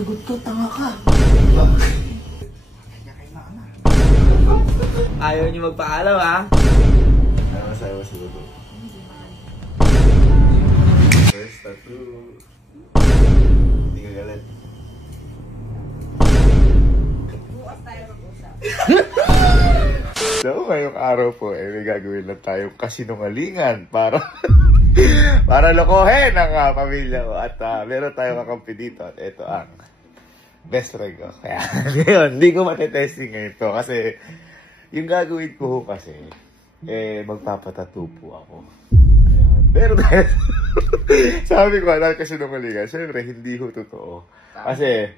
lagot to, tanga ka. Ayaw niyo magpaalam, ha? Ano masaya mo siguro? First tattoo. Hindi ka galit. Bukas tayo mag-usap. So, ngayong araw po, may gagawin na tayong kasinungalingan para para lokohin ang pamilya ko. At meron tayong kakampi dito. At ito ang best friend ko. Kaya ngayon, hindi ko matetesting ngayon to. Kasi yung gagawin ko kasi, magpapatattoo po ako. Pero dahil, sabi ko, dahil kasinungalingan, syempre, hindi ho totoo. Kasi,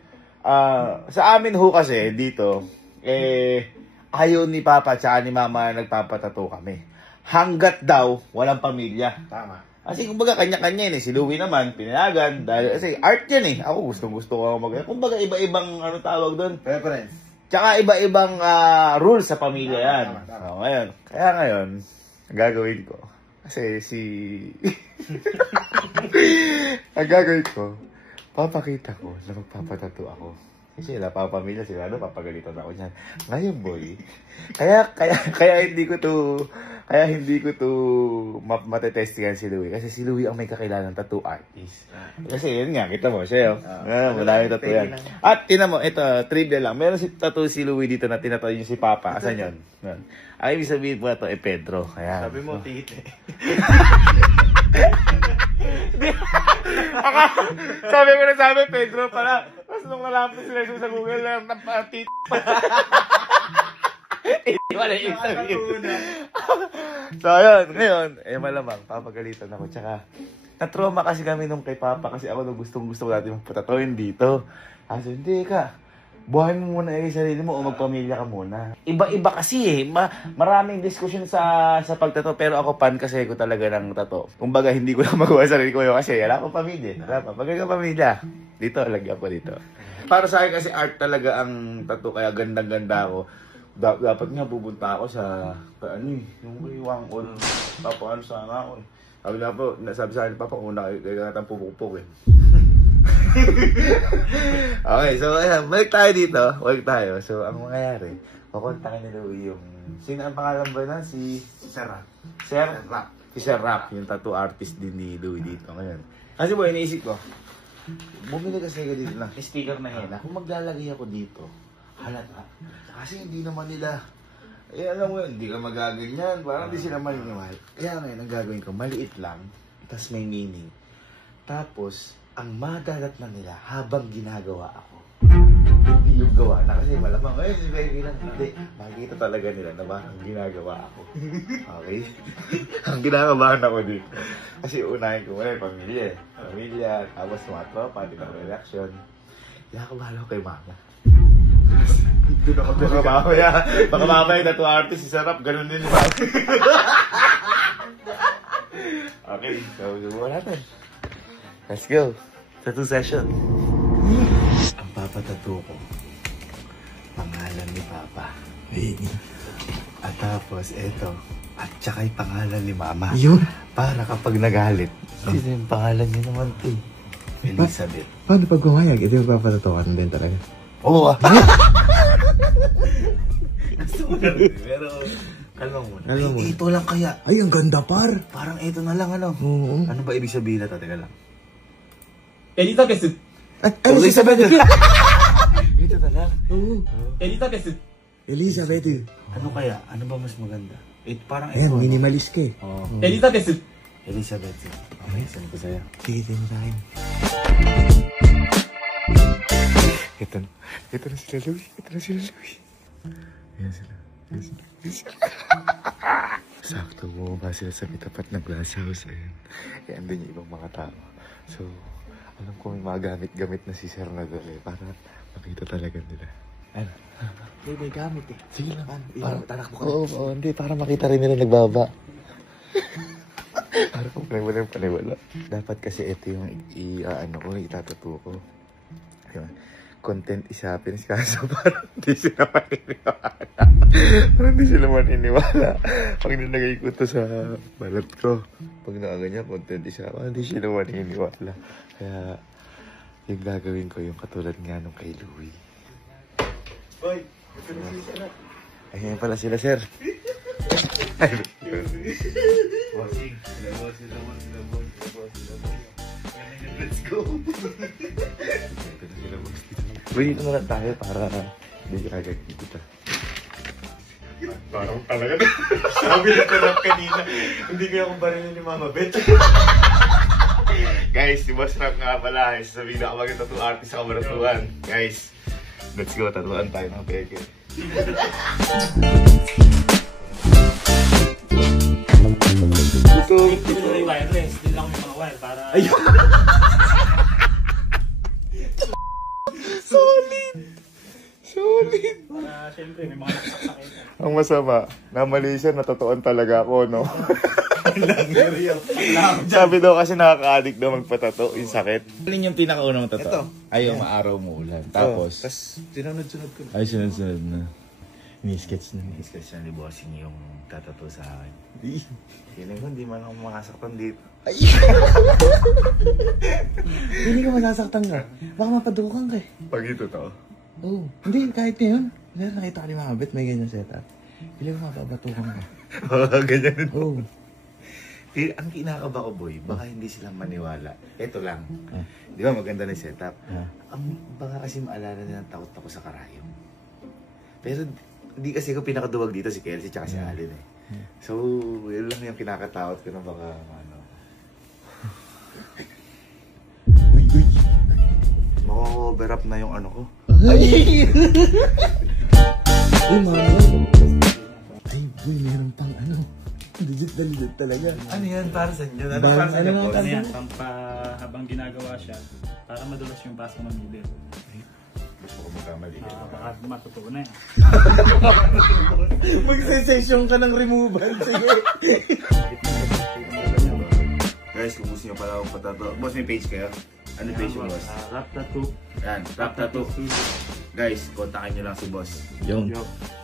sa amin ho kasi, dito, ayaw ni Papa at ni Mama nagpapatattoo kami. Hanggat daw, walang pamilya. Tama. Kasi kumbaga kanya-kanya yun eh. Si Louie naman, pinayagan. Dahil, kasi art yan eh. Ako gusto ko mag... Kumbaga iba-ibang ano tawag doon. Preference. Tsaka iba-ibang rules sa pamilya yan. Tama. So, ngayon, kaya ngayon, ang gagawin ko. Kasi ang gagawin ko, papakita ko na magpapatattoo ako. Kasi sila, papamilya sila, papagalitan ako niyan. Ngayon, boy, kaya hindi ko to matetestigan si Louie. Kasi si Louie ang may kakilanang tattoo artist. Kasi yun nga, kita mo, siya yun. Wala yung tattoo yan. At tinan mo, ito, trivia lang. Meron si tattoo si Louie dito na tinatato niyo si Papa. Asan yun? Ang ibig sabihin po ito, Pedro. Ayan. Sabi mo, tigit eh. Sabi ko na sabi, Pedro pala. Tapos nung nalampos sila sa Google na napatit. Hindi wala yung sabihin. So, ayun. Ngayon, malamang, papagalitan ako. Tsaka, na-trauma kasi kami nung kay Papa kasi ako nung gustong-gusto ko natin magpatatuin dito. Kasi, hindi ka. Buhayin mo muna yung sarili mo o magpamilya ka muna. Iba-iba kasi eh. Maraming diskusyon sa pagtato. Pero ako pan kasi ko talaga ng tato. Kumbaga hindi ko lang magawa sa sarili ko yun kasi wala akong pamilya. Pag ikaw pamilya, dito, lagyan ko dito. Para sa akin kasi art talaga ang tato. Kaya gandang-ganda ako. Dapat nga pupunta ako sa yung iwang ko. Papaano sana ako eh. Sabi sa akin, Papa, una kayo natang pupupok eh. Okay, so ayan, balik tayo dito. So, ang mangyayari, kukontakin ni Louie yung... Sino ang pangalan ba na? Si Sir Rap. Si Sir Rap, yung tattoo artist din ni Louie dito ngayon. Kasi boy, iniisip ko, bumili kasi ka dito ng sticker na hela. Kung maglalagay ako dito, halata. Kasi hindi naman nila... alam mo yun, hindi ka magaganyan. Parang hindi sila maniniwala. Kaya ngayon, ang gagawin ko, maliit lang, tas may meaning. Tapos, ang madadatnan nila habang ginagawa ako. Hindi yung gawa na kasi malamang, si Becky lang. Hindi, makikita talaga nila na parang ginagawa ako. Okay? Ang ginagabahan ako dito. Kasi unahin ko muna yung pamilya. Pamilya, tapos mga tropa, pati ng reaction. Ginagabahan ako kay Mama. Baka mamaya yung tattoo artist, si Sarap, ganun din yung Mama. Okay, so subukan natin. Let's go. Tattoo session. Ang papatattoo ko, pangalan ni Papa. At tapos, eto. At saka yung pangalan ni Mama. Yun? Para kapag nagalit, sino yung pangalan niya naman ito? Elizabeth. Paano pag gumayag? Ito yung papatatukan din talaga. Oo Gusto mo na rin, pero... Kalma muna. Ito lang kaya. Ay, ang ganda par. Parang ito na lang, ano? Oo. Ano ba ibig sabihin na ito? Teka lang. Elizabeth. Elizabeth! Ito na lang. Oo. Elizabeth. Elizabeth. Ano kaya? Ano ba mas maganda? Parang ito. Ayan, minimalist ka eh. Oo. Elizabeth. Elizabeth. Okay, saan ko sa'yo? Sige, din sa akin. Ito na sila Louie. Ayan sila. Sakto, bumaba sila sa tapat ng glass house. Ayan. Ayan din yung ibang mga tao. So, alam ko may mga gamit-gamit na si Sir na doon eh. Para makita talaga nila. Ano? May gamit eh. Sige lang. Tanak mo ka. Oo, hindi. Para makita rin nila nagbaba. Para kung paniwala. Dapat kasi ito yung itatato ko. Diba? Content is happiness. Kaso parang hindi sila maniniwala. Pag nilagay ko ito sa balat ko, pag nakaganyan, content is happiness. Hindi sila maniniwala. Kaya, Yung gagawin ko yung katulad nga nung kay Louie. Boy, ito na sila. Ayan pala sila, sir. Bossing. Let's go. Ito na sila, boss. Boy, dito na lang tayo para hindi agad kita. Parang talaga na. Sabi na tarap kanina. Hindi kaya akong barilin ni Mama Bet. Guys, si Boss Rap nga pala. Sasabihin na ako mag-tattoo artist sa kabaratuan. Guys, let's go. Tatuan tayo ng peke. Hindi na yung wireless. Hindi lang yung mga wire para... Ayun! Solid! Solid! Para syempre may mga nasaksakin. Ang masama, na Malaysia, natatuan talaga ako, no? Sabi daw kasi nakaka-addict daw magpatato, yung sakit. Alin yung pinakaunang tato? Ito. Ay, yung maaraw mo ulan. Tapos? Tapos, sinunod-sunod ko. Ay, sunod-sunod na. Ni-sketch na. Ni-sketch na ni Bossing yung tatato sa akin. Feeling ko, hindi man ako makasaktan dito. Hindi ka masasaktan ka. Baka mapadukan ka eh. Pag ito to? Oo. Hindi, kahit ngayon. Kaya nakita ko ni Mama Bet, may ganyan setup. Hindi ko mapapatukan ka. Ganyan. Oo. Ang kinakaba ko, boy, baka hindi sila maniwala. Ito lang. Di ba maganda na yung setup? Baka kasi maalala nilang takot ako sa karayom. Pero hindi kasi ako pinakaduwag dito si Kelsey tsaka si Alin eh. So, yun lang yung kinakatakot ko na baka ano. Uy, uy. Mako-cover up na yung ano ko. Ay! Uy, Mama. Ay, boy, meron pang ano. Legit na legit talaga. Ano yan? Para sa inyo? Ano Bang- para sa ano inyo? nga boss? Ano yan? Habang ginagawa siya, para madulas yung paso ng bibig. Gusto ko magkamali. Baka matutuwa na yan. Mag-sensation ka ng removal. Sige. Guys, kung gusto nyo pala akong patato. Boss, may page kayo? Ano page yung boss? Rap tattoo. Yan, Rap Tattoo. Guys, kontakin nyo lang si boss. Yung.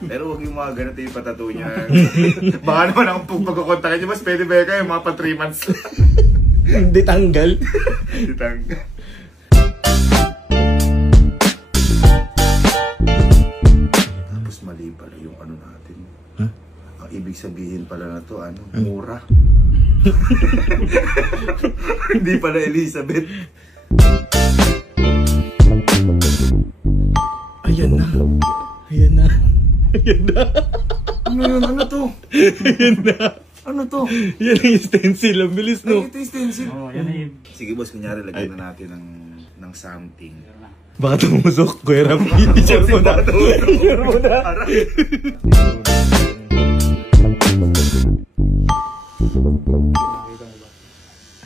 Pero huwag yung mga ganito yung patato niya. Baka naman ako pagkakontakin nyo, boss, pwede ba kayo mga pa 3 months? Hindi tanggal. Ditang. Tapos mali pala yung ano natin. Huh? Ang ibig sabihin pala na to, ano, mura. Hindi pala Elizabeth. Ayan na. Ayan na. Ayan na. Ano yun? Ano to? Ayan na. Ano to? Yan yung stencil. Ang bilis, no? Ay, ito yung stencil. Oo, yan ay... Sige boss, kunyari lagyan na natin ng something. Baka tumusok. Kuya Rampi. Share mo na. Share mo na.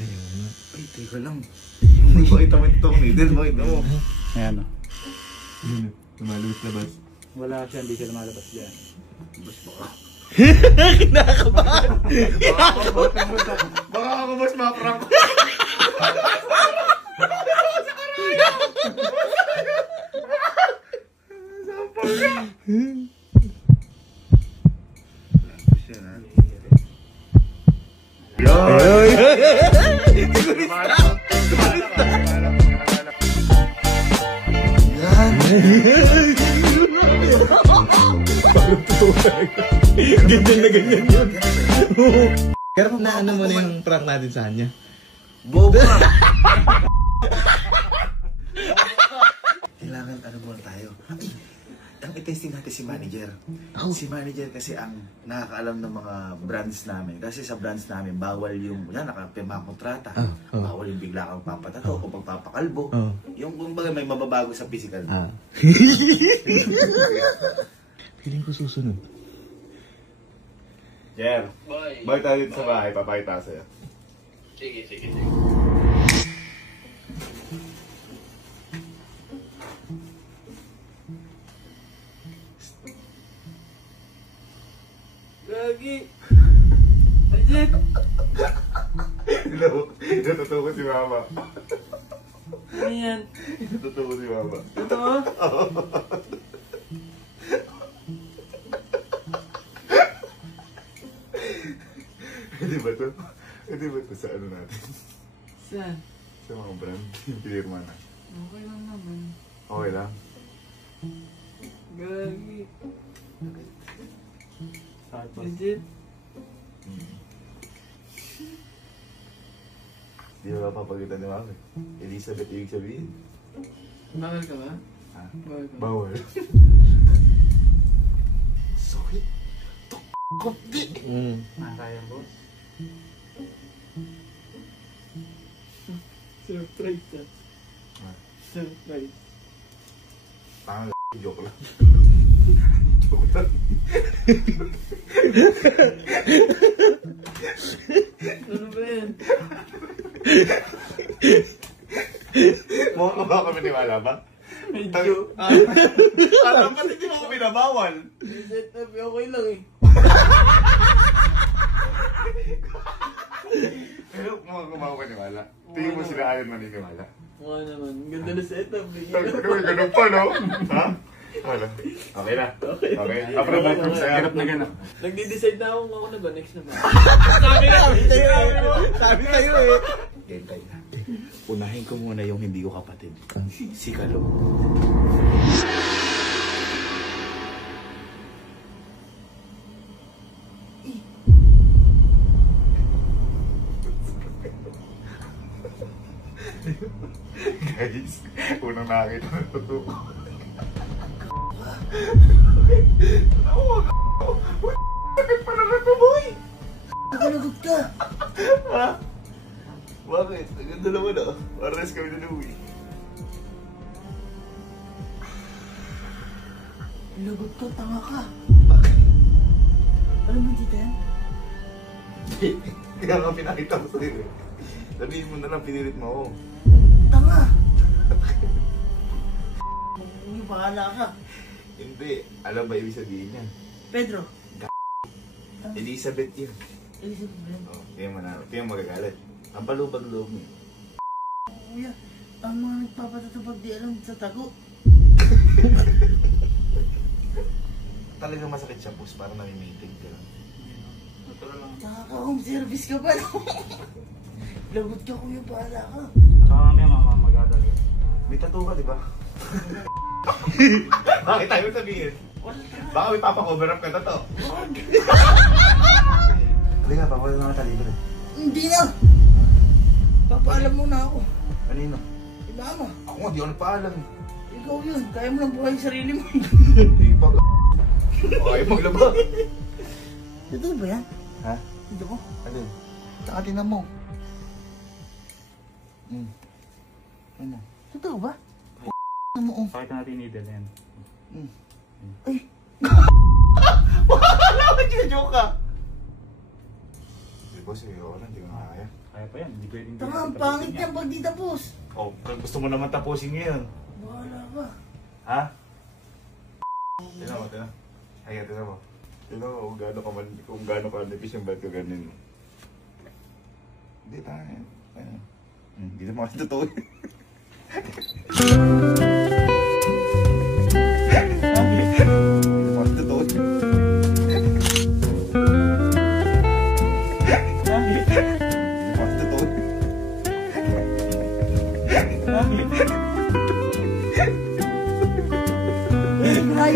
Ayaw na. Ay, teka lang. Bakita mo itong needle, bakita mo. Ayan o. Tumalabas labas. Wala siya, hindi siya lumalabas dyan. Boss, baka. Kinakabahan. Baka ako boss, maprank ko. Ganyan na ganyan yun. Pero na ano mo na yung prank natin sa kanya? Bobo ka. Kailangan ano muna tayo. Ay, ang i-testing natin si manager. Si manager kasi ang nakakaalam ng mga brands namin. Kasi sa brands namin, bawal yung, yan, nakapemakontrata. Bawal yung bigla kang papatato o pagpapakalbo. Yung kumbaga may mababago sa physical. Feeling ko susunod. Jer, balik tayo dito sa bahay, papakita ko sa'yo. Sige. Gagi! Legit! Natutuwa ko si mama. Ano yan? Natutuwa ko si mama. Totoo? Hindi ba to? Hindi ba to sa ano natin? Saan? Sa mga brand, yung pinirma na. Okay lang naman. Okay lang. Gagi. Tapos, Legit. Di ba papagitan ni Mami? Elizabeth, ibig sabihin. Bawal ka ba? Ha? Bawal ka. Bawal. Sorry. Kopdi. nakakaya boss. Surprise ah. Ah. Surprise. Tanga joke lang. Joke lang. Ano ba yan? Mukha ka ba kami niwala ba? Medyo. Alam ba't hindi mo ako binabawal? Set up, okay lang eh. Pero mukha ka niwala. Tingin mo sila ayaw maniniwala. Mukha naman. Ganda na setup eh. Ganun pa, no? Ha? Wala. Okay na. Okay. Approve na approve sa'yo. Ganap na ganap. Nagde-decide na ako kung ako na ba next na ba. Sabi kayo eh. Game tayo na. Unahin ko muna yung hindi ko kapatid. Si Kalo. Guys, unang nakakita ng totoo. Sakit pa na ito, boy! Nakalagot ka! Ha? Bakit? Ang ganda naman ah. Pares kami na Louie. Lagot ka, tanga ka. Bakit? Alam mo dito yan? Kaya nga pinakita ko sa'yo eh. Sabihin mo na lang, pinilit mo ako. Tanga! May bahala ka. Hindi. Alam ba ibig sabihin yan? Pedro. Elizabeth yun. Elizabeth ba yan? Oh, tingnan mo na. Tingnan mo magagalit. Ang palubag-loob mo. Kuya, ang mga nagpapatatubag di alam sa tago. Talagang masakit siya, boss. Parang nami-meeting ka lang. Natural lang. Nakaka-home service ka ba? Lagot ka kuya, bahala ka. Saka mamaya mamamagada lang. May tattoo ka, di ba? Bakit tayo sabihin? Baka may papakover up ka na to. Halika, papakover na ka libre. Hindi na! Papaalam mo na ako. Kanino? Ilama. Ako nga, di ako nagpaalam. Ikaw yun, kaya mo lang buhay yung sarili mo. Di pa. Okay, maglaba. Ito ba yan? Ha? Ito ko. Alin? Tsaka tinan mo. Ano? Totoo ba? Ano mo? Pakita natin yung needle yan. Ay, Wala ka, joke ka. Di ba, sige ako lang, di ko na kaya. Kaya pa yan, hindi pwedeng tanga, ang pangit yan pag di tapos. Oh, gusto mo naman tapusin ngayon. Bahala ka. Ha? Tignan mo, tignan. Ay, tignan mo. Tignan mo kung gaano ka nipis yung ba't ko ganun. Hindi, tayo. Ayan. Hindi naman kasi totoo. Hindi naman kasi totoo. Hindi naman kasi totoo. Ay,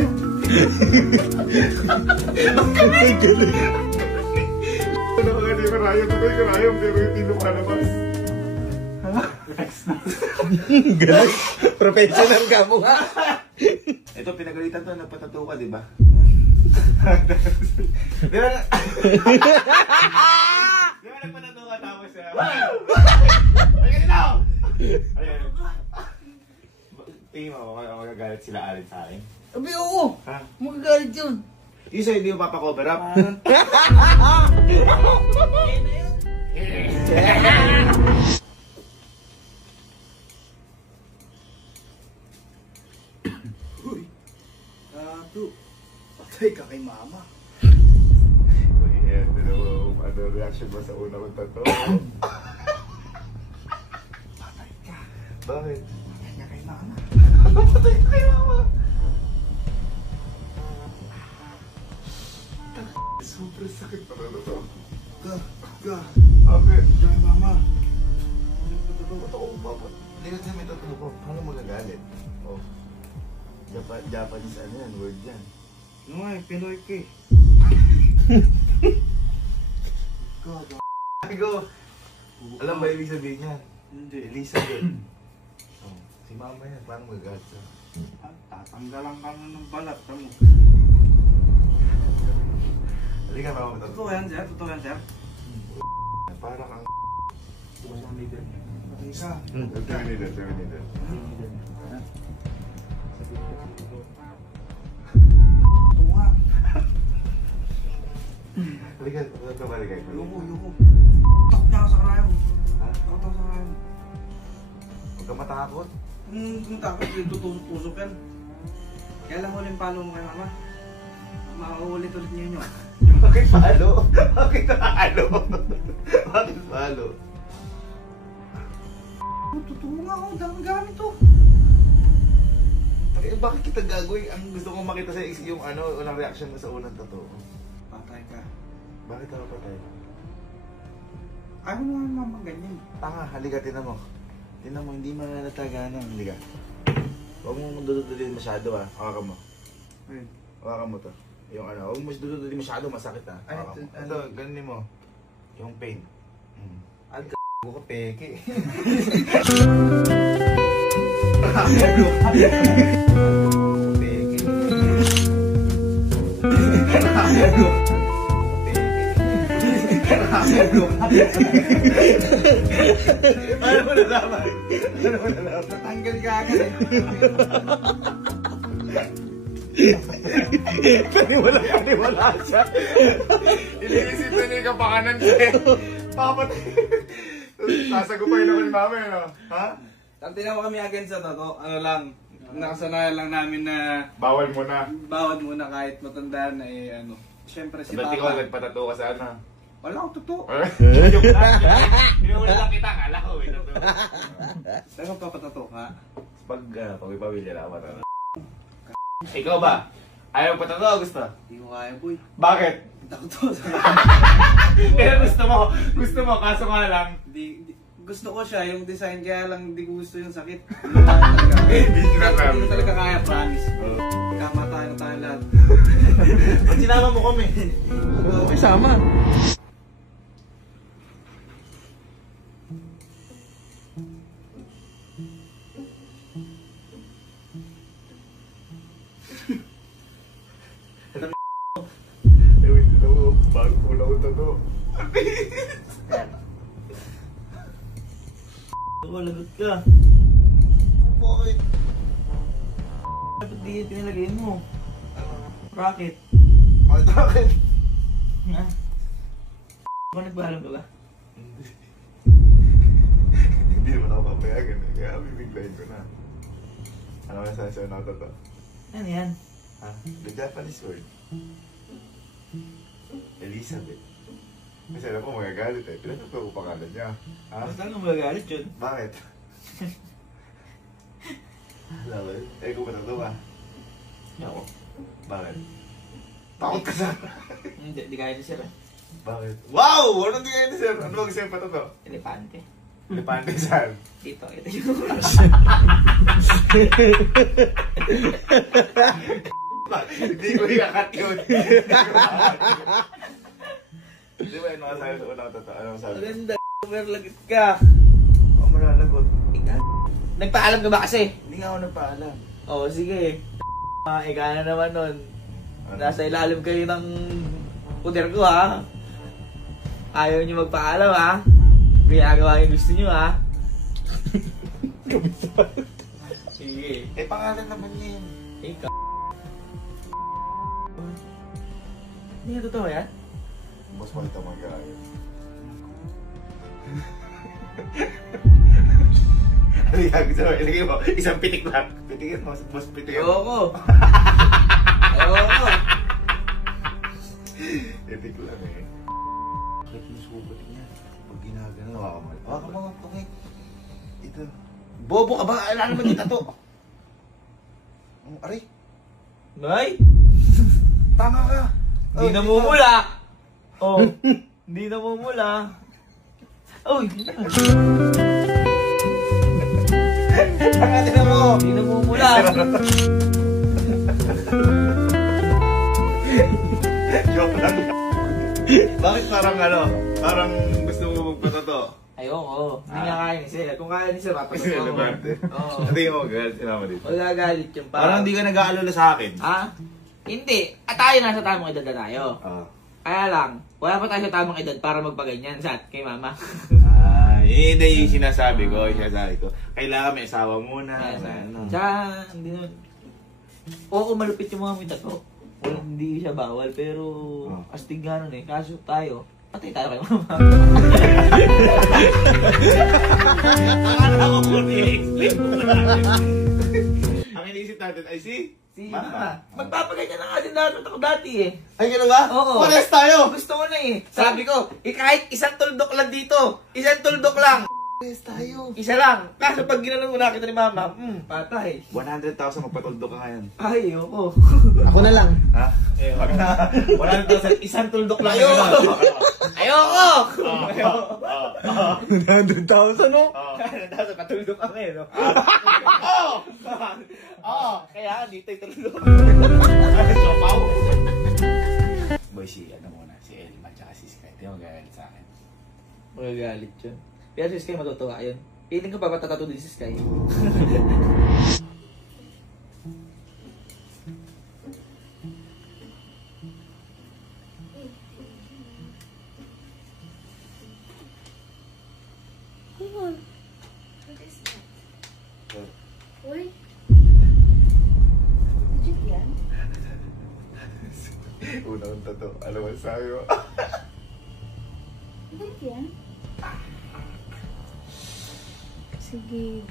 Ano ka hindi ko rayong, pero hindi lumalabas. Galing. Professional ka mo ha. Ito, pinagalitan to, nagpatato ka, di ba? Di ba? Di ba nagpatato ka tapos siya? Ay, ganito! Ayan. Tingin mo, magagalit sila Alin sa akin. sabi oo. Ha? Magagalit yun. Yung sa'yo, hindi mo papakover up? Uy, Tato, patay ka kay mama. Uy, ano reaction mo sa una kong tato? Patay ka. Bakit? Patay ka kay mama. Patay ka kay mama. Sobrang sakit pa na to. Ka. Okay. Kay mama. Totoo ba? Hindi ka may totoo ko. Paano galit. Oh. Japanese ano yan, word yan. No nga, Pinoy ka eh. Go! Alam ba ibig sabihin niya? Hindi. Elizabeth. Oh, si mama yan, parang magalit siya. Tatanggalan ka na ng balat. Tamo. Halika, mama. Totoo yan, sir? Totoo yan, sir? Parang ang... Isa. Terminator. Tunga. Halika, balik kayo. Yuko. Takot niya ako sa karayo. Ha? Takot ako sa karayo. Huwag ka matakot. Kung takot, tusok yan. Kaya lang huling palo mo kay mama. Makaulit ulit niyo nyo. Bakit palo? Bakit palo? Bakit palo? Totoo nga ako, daming gamit to. Bakit kita gagawin? Ang gusto kong makita sa yung ano, unang reaction mo sa unang totoo. Patay ka. Bakit ako patay? Ayaw mo naman mama ganyan. Tanga, halika, tinan mo. Tinan mo, hindi mananataganan. Halika. Huwag mo dududulin masyado ha. Hawakan mo. Ayun. Hawakan mo to. Yung ano, huwag mo dududulin masyado, masakit ha. Ay, Hawakan mo. ito, Ito, ganin mo. Yung pain. Ang ko peke. Ano mo nalaman? Ano mo nalaman? Natanggal ka agad eh. Paniwala siya. Iniisip na niya yung kapakanan siya. Papatay. Sasagupayin ako ni mama yun, no? Ha? Tantinan mo kami again sa toto. Ano lang, nakasanayan lang namin na Bawal mo na. bawat muna kahit matanda na eh ano. Siyempre si Dati ko, Papa. nagpatato ka sa ano. Wala akong totoo. Joke lang. Minula lang kita, kala ko. Pero papatato ka. Pag pamilya lang, matanda. Ikaw ba? Ayaw patato o gusto? Hindi ko kaya boy. Bakit? Takot to. Pero gusto mo, kaso nga lang. Gusto ko siya, yung design kaya lang hindi ko gusto yung sakit. Hindi Hindi na ko talaga kaya, promise. Kamatayan na tayo lahat. Pag sinama mo kami. May sama. Wait, bago ko lang ito to. Ako, lagot ka. Bakit? Ba't di yung pinalagay mo? Rocket. Bakit? Ha? Ba nagbahalam ka ba? Hindi naman ako papayagan eh. Kaya bibiglayin ko na. Ano ka sa siya na ito to? Ano yan? Ha? The Japanese word. Elizabeth. Kasi alam ko magagalit eh. Pinatapos ko pangalan niya. Ha? Basta nang magagalit yun. Bakit? Alam mo, eh kung patalo ka. Ako. Bakit? Takot ka sa... Hindi, di kaya ni sir eh. Bakit? Wow! Anong di kayo ni sir? Ano ba gusto yung patato? Elepante. Lepante saan? Dito, ito yung Hindi ko iakat yun. Di ba, ano ka sa'yo sa unang totoo? Ano sabi? maganda. Pero lagit ka. Ako malalagot. Nagpaalam ka ba kasi? Hindi nga ako nagpaalam. Oo, sige. Ika na naman nun. Nasa ilalim kayo ng puder ko ha. Ayaw nyo magpaalam ha. Ginagawa yung gusto nyo ha. Sige. Eh, pangalan naman niya yun. Ikaw. Hindi nga totoo yan? Mas malita mag-aayos. Halika, gusto mo, ilagay mo, isang pitik lang. Pitikin mo, mas pitikin mo. Ayoko. Ayoko. Pitik lang eh. Bakit yung sugot niya? Pag ginagano, hawakan mo nga pangit. Ito. Bobo ka ba? Alam naman kita to. Aray, Nay? tama ka. Hindi namumula. Oh. Hindi namumula. Uy. Tanga, tinan mo. Hindi namumula. Joke lang. Bakit parang parang gusto mo magpatato? Ayoko. Hindi nga kaya ni Sir. Kung kaya ni Sir, Kasi papatotoo ako. relevante. Oo. Hindi mo galit sinama dito. Magagalit yung Parang hindi ka nag-aalala sa akin. Ha? Hindi. At tayo nasa tamang edad na tayo. Kaya lang, wala pa tayo sa tamang edad para magpaganyan sa kay mama. Hindi yung sinasabi ko. Kailangan may asawa muna. Tsaka, hindi naman. Oo, malupit yung mga may tato. Hindi siya bawal, pero astig nga nun eh. Kaso tayo, patay tayo kay mama. Akala ko kung i-explain mo na. Ang iniisip natin ay si Mama. Magpapaganyan na nga din natin ako dati eh. Ay, gano'n ba? Oo. Pares tayo! Gusto ko na eh. Sabi ko, kahit isang tuldok lang dito. Isang tuldok lang. Pares tayo. Isa lang. Kaso pag ginanong mo nakita ni mama, patay. 100,000 magpatuldok ka ngayon. Ay, oo. Ako na lang. Ha? 100,000, isang tuldok lang. Ayoko! Ayoko! 100,000 no? Nasa patuldok ka ngayon, no? Kaya dito yung tuldok. Sopaw? Boy, si Elma tsaka si Sky. Di mo gagalit sa akin. Magagalit yun. Pero si Sky matutuwa yun. Piling ko papatatato din si Sky. What is that? Uy. Legit yan? Unang tato. Alam mo sabi mo? Legit yan? Sige.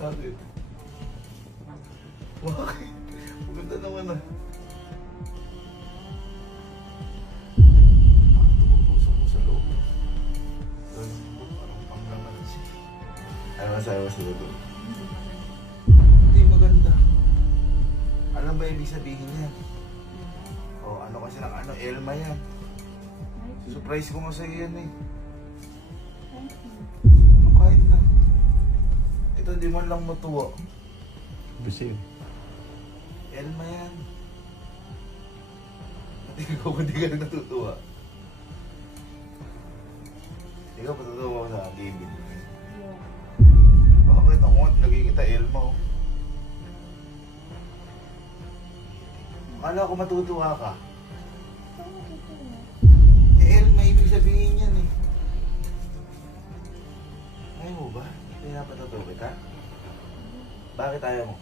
Bakit? Bakit? Maganda naman ah. Tumupusok mo sa loob. Parang panglaman siya. Ano masabi mo sa loob? Hindi maganda. Alam ba ibig sabihin niya? O ano kasi ng Elma yan. Surprise ko nga sa'yo yan eh. Ano kahit na? Ito di man lang matuwa. Busi yun. Elma yan. Pati ikaw kung di ka na natutuwa. Ikaw patutuwa ko sa David. Bakit ako nga nagkikita Elma oh. Akala ko matutuwa ka. Elma ibig sabihin yan eh. Ayaw mo ba? Pinapatutuwa kita? Bakit ayaw mo?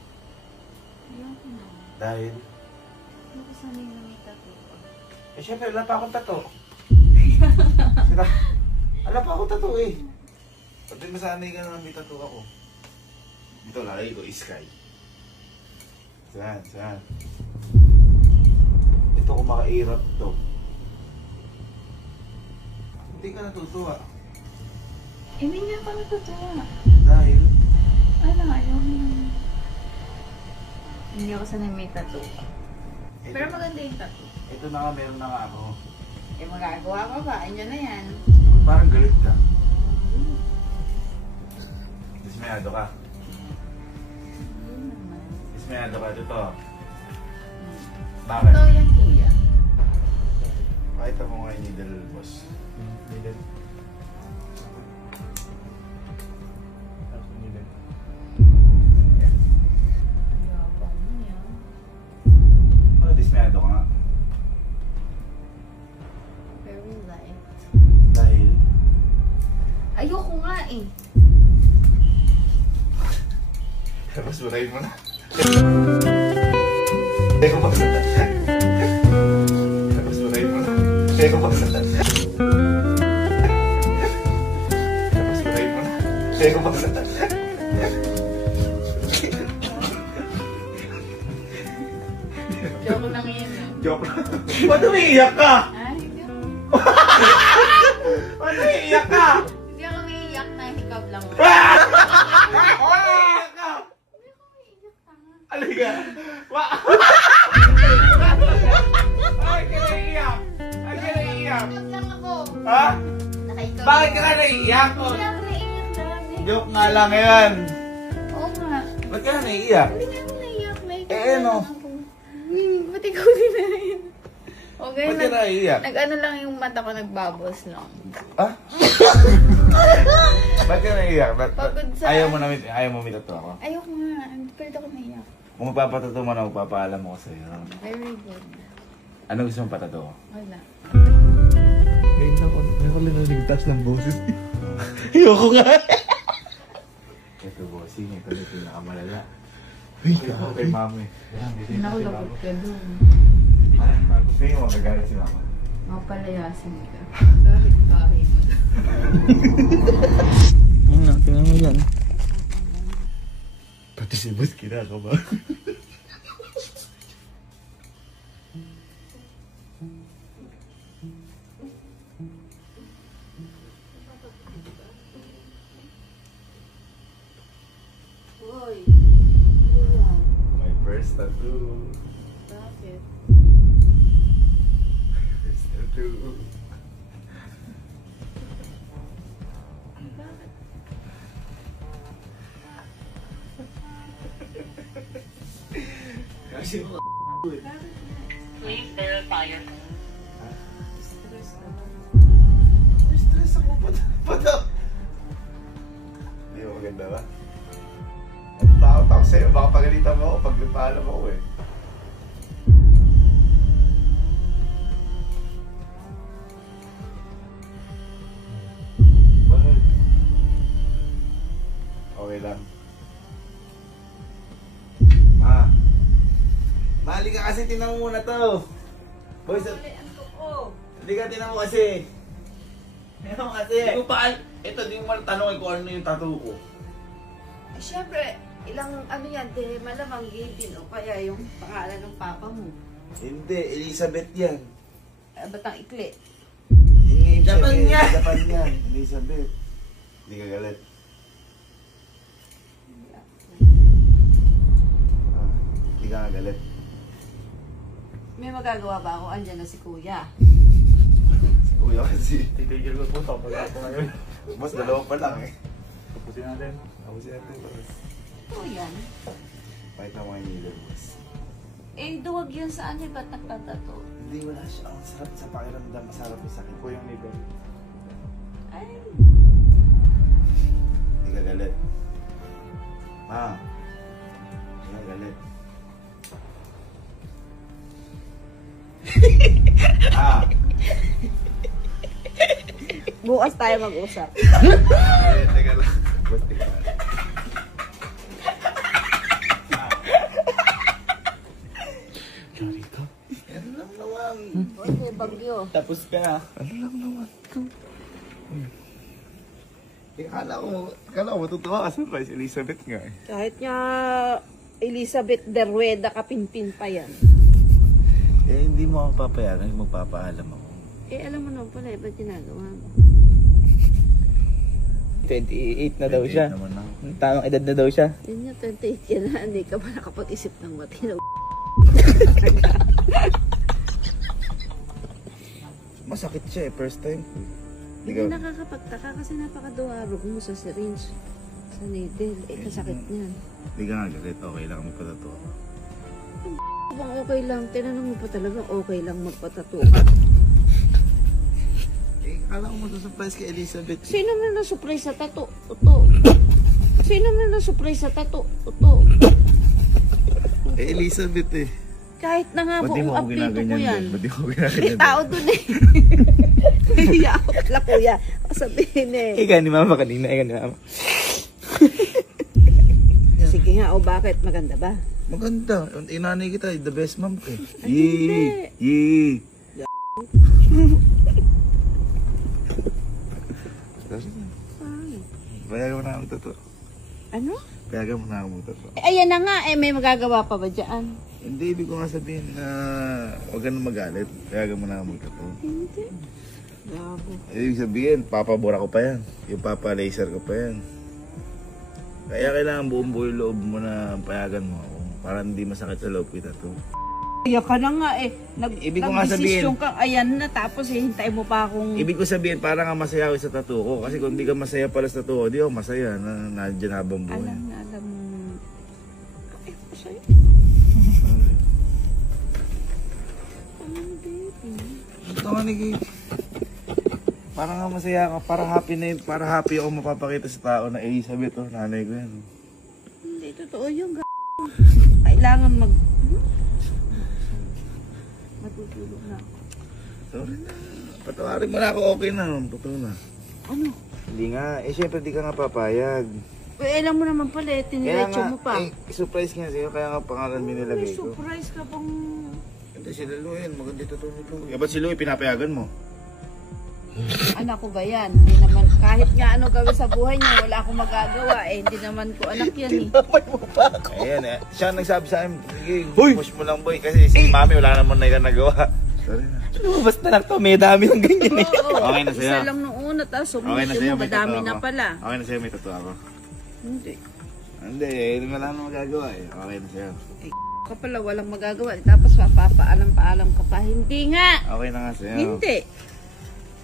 Ayoko na. Dahil? Ayoko sanay na may tattoo pa. Eh syempre, wala pa akong tato. Wala pa akong tato eh. Pati masanay ka na may tato ako. Dito lagay ko, Sky. Saan? Ito kung maka-irap to. Hindi ka natutuwa. Hindi nga ako natutuwa. Dahil? Ayoko na. Hindi ako sanay may tattoo pa. Pero maganda yung tattoo. Ito na nga, meron na nga ako. Eh magagawa ka ba? Andiyan na yan. Parang galit ka. Dismayado ka. Hindi naman. Dismayado ka. Ito. Ito Bakit? yan kuya. Kahit ako nga yung needle, boss. Needle. Yabang niya. Ano, dismayado ka nga? Very light. Dahil? Ayoko nga eh. Tapos burahin mo na. Teko ba? Tapos burahin mo na. Teko ba? Tapos burahin mo na. Teko ba? Joke lang yan eh. Joke lang. Ba't umiiyak ka? Ah, hindi ako. Ba't umiiyak ka? Hindi ako umiiyak na hikab lang. Umiiyak ka? Hindi ako umiiyak tanga. Aliga. Ay, ka naiiyak. Ay, ka naiiyak. Hikab lang ako. Ha? Nakaikab. Bakit ka na naiiyak? Hindi ako naiiyak dami. Joke nga lang yan. Oo nga. Ba't ka na naiiyak? Hindi na ako naiyak. May ano? Ba't ikaw din na yun? Okay, Ba't ka naiiyak? nag-ano lang yung mata ko, nagbubbles lang. Ah? Ba't ka naiiyak? Pagod sa- Ayaw mo mitato ako? Ayoko nga. Pilit ako naiyak. Kung magpapatato mo na, magpapaalam ako sa'yo. Very good. Ano gusto mong patato ko? Wala. Ngayon lang ako naliligtas ng boses. Ayoko nga. Ito, bossing. Ito na yung pinakamalala. Ay, Ito kay mami. Nakulakot ka doon. Sa'yo mo, magagalit si mama. Mapalayasin ka. Bakit bahay mo? Tingnan mo yan. Pati si boss kinakaba. Uy. My first tattoo. Bakit? First tattoo. Kasi Please verify your stress ako pa. Hindi mo maganda ba? Ang takot ako sa'yo, baka pagalitan mo ako pag nagpaalam ako eh. Bakit? Okay lang. Mali ka kasi, tinan mo muna to. Boys, hindi ka tinan mo kasi. Tinan mo kasi. Di ko pa, ito, di mo tanong kung ano yung tattoo ko. Siyempre, ilang ano yan, malamang Gavin o kaya yung pangalan ng papa mo. Hindi, Elizabeth yan. Ba't ang ikli? Japan yan. Japan yan, Elizabeth. Hindi ka galit. Hindi ka galit. May magagawa ba ako? Andyan na si kuya. Si Kuya kasi. Titigil ko po sa pag ako ngayon. Mas dalawa pa lang eh. Tapusin natin. Ako siya natin, boss. Ito yan. Pakita mo yung nila, boss. Eh, duwag yan sa ano, ba't nagpatato? Hindi, wala siya. Ang sarap sa pakiramdam. Masarap yung sakit. Po yung neighbor. Ay, Hindi ka galit. Ma. Hindi ka galit. bukas tayo mag-usap. Teka lang. Boss, teka lang. Charita. Yan lang naman. Okay, bagyo. Tapos ka na. Ano lang naman to? Akala ko matutuwa ka surprise Elizabeth nga eh. Kahit nga Elizabeth Derueda kapinpin pa yan. Eh, hindi mo ako papayagan kung magpapaalam ako. Eh, alam mo na pala, ba't ginagawa mo? 28 na daw 28 siya. naman ako. Tamang edad na daw siya. Yun nga, 28 ka na, hindi ka pa nakapag-isip ng matino. Masakit siya eh, first time. Hindi nakakapagtaka kasi napakaduwarog mo sa syringe. Sa needle, eh kasakit niyan. Hindi ka nga galit, okay lang magpatato ako. Bang okay lang, tinanong mo pa talagang okay lang magpatato ka. Eh, akala ko masusurprise kay Elizabeth. Sino na na-surprise sa tato? Uto. Sino na na-surprise sa tato? Uto. Eh, Elizabeth eh. Kahit na nga Ba't di buong mo ako apito ko ginaganyan yan. din? Ba't di mo ako May ginaganyan tao dun eh. Hiya ako kala kuya. O sabihin eh. Ika ni mama kanina. Ika ni mama. Sige nga, o bakit? Maganda ba? Maganda. Inanay kita, the best mom ko. Ay, Yee! Yee! Payagan mo na akong tato. Ano? Payagan mo na akong tato. Eh, ayan na nga, eh may magagawa pa ba dyan? Hindi, ibig ko nga sabihin na huwag ka na magalit. Payagan mo na akong tato. Hindi. Gago. Ibig sabihin, papabura ko pa yan. Yung papa-laser ko pa yan. Kaya kailangan buong buo yung loob mo na payagan mo ako. Para hindi masakit sa loob kita to. Iyak ka na nga eh. Ibig ko nga sabihin- Nagdesisyon ka, ayan na, tapos hintay mo pa akong... Ibig ko sabihin, parang nga masaya ako sa tattoo ko. Kasi kung di ka masaya pala sa tattoo ko, di ako masaya na nandiyan habang buhay. Alam mo. Ay, masaya. Ito nga ni Gay. Parang nga masaya ka, para happy na yun, para happy ako mapapakita sa tao na Elizabeth, oh, nanay ko yan. Hindi, totoo yung kailangan matutulog na ako. Sorry na. Patawarin mo na ako, okay na. Totoo na. Ano? Hindi nga. Eh, syempre di ka nga papayag. Alam mo naman pala, tiniretso mo pa. surprise nga sa'yo. Kaya nga pangalan mo nilagay ko. Surprise ka pang... Hindi, sila Louie. Maganda ito ni Louie. Ba't si Louie pinapayagan mo? Anak ko ba yan? Hindi naman, kahit nga ano gawin sa buhay niya, wala akong magagawa eh. Hindi naman ko anak yan eh. Ayan eh. Siya ang nagsabi sa akin, sige, push mo lang boy. Kasi si mami wala naman na yung nagawa. Sorry na. Lumabas na lang to, may dami ng ganyan eh. Oo, Okay na sa'yo. isa lang nung una, tapos Okay na sumunod sa'yo, mo, may tattoo madami na ako. pala. Okay na sa'yo, may tattoo ako. Hindi. Hindi, wala na magagawa eh. Okay na sa'yo. Ka pala, walang magagawa. Tapos papapaalam-paalam ka pa. Hindi nga. Okay na nga sa'yo. Hindi.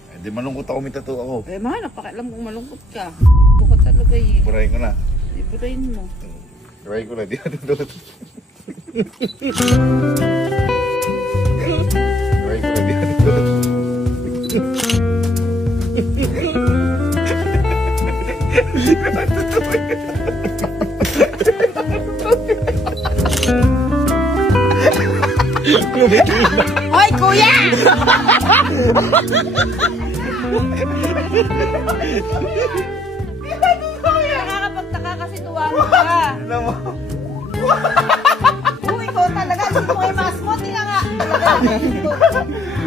Eh, di malungkot ako, may tattoo ako. Eh, mahal, napakialam kung malungkot ka. Buka talaga eh. Burahin ko na. Iburahin mo. Burahin ko na, di natin doon. Burahin ko na, di natin doon. Hoy, kuya! Nakakapagtaka kasi tuwalo ka. Alam mo, Uy, ikaw talaga. Hindi mo i-mask mo. Tingnan nga.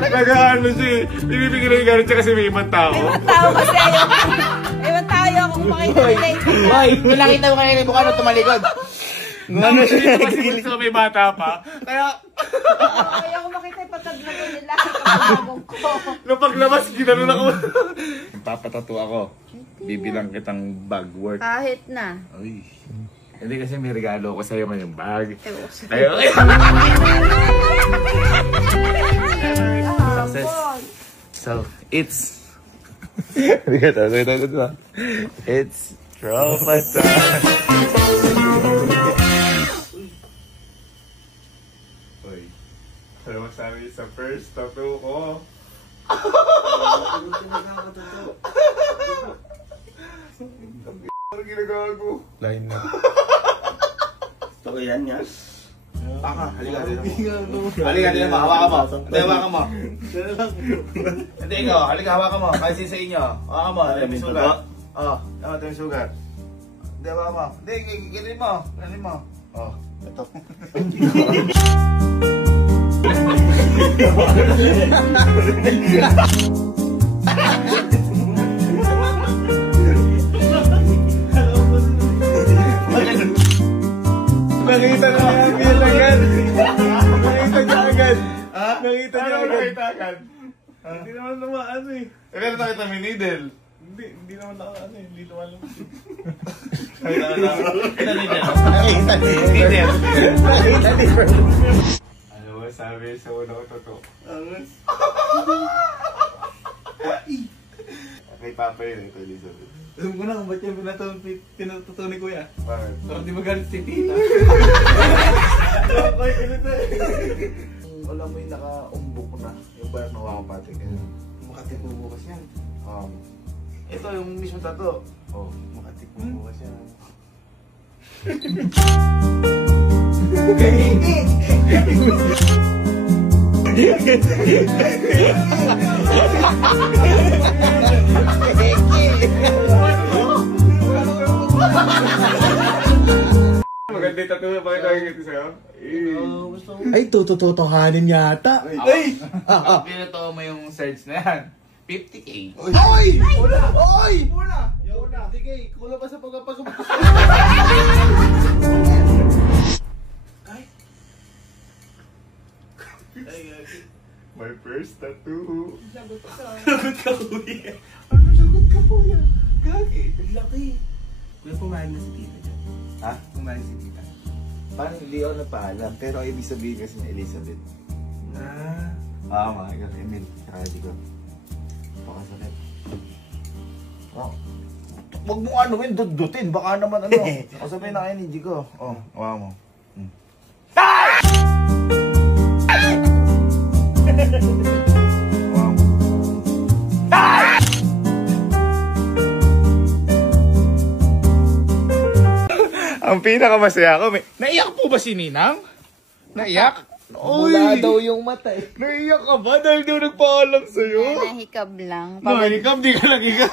nag-ano siya eh. Bibigyan na yung galit siya kasi may ibang tao. Ibang tao kasi ayaw. Ibang tao ayaw kung makita nila. Hoy, kung nakita mo kanina yung mukha nung tumalikod. Ano siya? Kasi may bata pa. Kaya, Ayaw ko makita yung pataglago nila. Kapagabog ko. nung paglabas, ginanon ako. Papatato ako. Bibilang kitang bag worth. Kahit na. Uy. Hindi kasi may regalo ko sa'yo ngayong bag. Success. So, it's... It's Tropa time. Uy. Ano masabi sa first tattoo ko? Ano ginagawa ko? Line na. So, yan nga. Baka, halika dito mo. Halika dito mo, hawakan mo. Hindi, hawakan mo. Hindi, ikaw, halika, hawakan mo. Kasi sa inyo. Hawakan mo, ito may sugat. Oo, ito may sugat. Hindi, hawakan mo. Hindi, gilin mo. Gilin mo. Oo, ito. Nakita na yan, yan agad. Nakita niya agad. Ha? Nakita niya Ano agad. nakita agad? Hindi naman namaan eh. Pero nakita may needle. Hindi naman nakaan eh. Hindi naman naman. Nakita na lang. Nakita needle. Ano ba sabi sa una ko totoo? Kay Papa yun ito, Elizabeth. Alam ko na kung ba't yung pinatuto ni Kuya. Bakit? Para di magalit si Tita. Wala mo yung naka-umbok na. Yung barak na wakapatik. Makati po bukas yan. Ito yung mismo tato. Oh. Makati po bukas yan. Maganda yung tato na pakita ko ito sa'yo. Ay, tututohanin yata. Ay! Pinatoo mo yung search na yan. 50K. Oy! Wala! Oy! Wala! Wala! Sige, kulang pa sa pagpapagpapag. My first tattoo. Lagot ka, Kuya. Ano lagot ka, Kuya? Gagi. Ang laki. Kuya, pumayag na si Tita dyan. Ha? Pumayag si Tita. Parang hindi ako napaalam. Pero ibig sabihin kasi ni Elizabeth. Mga kaibigan, Emil. Saka di ko. Pakasakit. Oh. Huwag mo ano yun, dudutin. Baka naman ano. Kasabihin na kayo ni Jigo. Oh, hawa mo. Hawa mo. Ang pinakamasaya ko, naiyak po ba si Ninang? Naiyak? Mula daw yung mata eh. Naiyak ka ba dahil di ako nagpaalam sa'yo? Nahikab lang. Nahikab, di ka nagikab.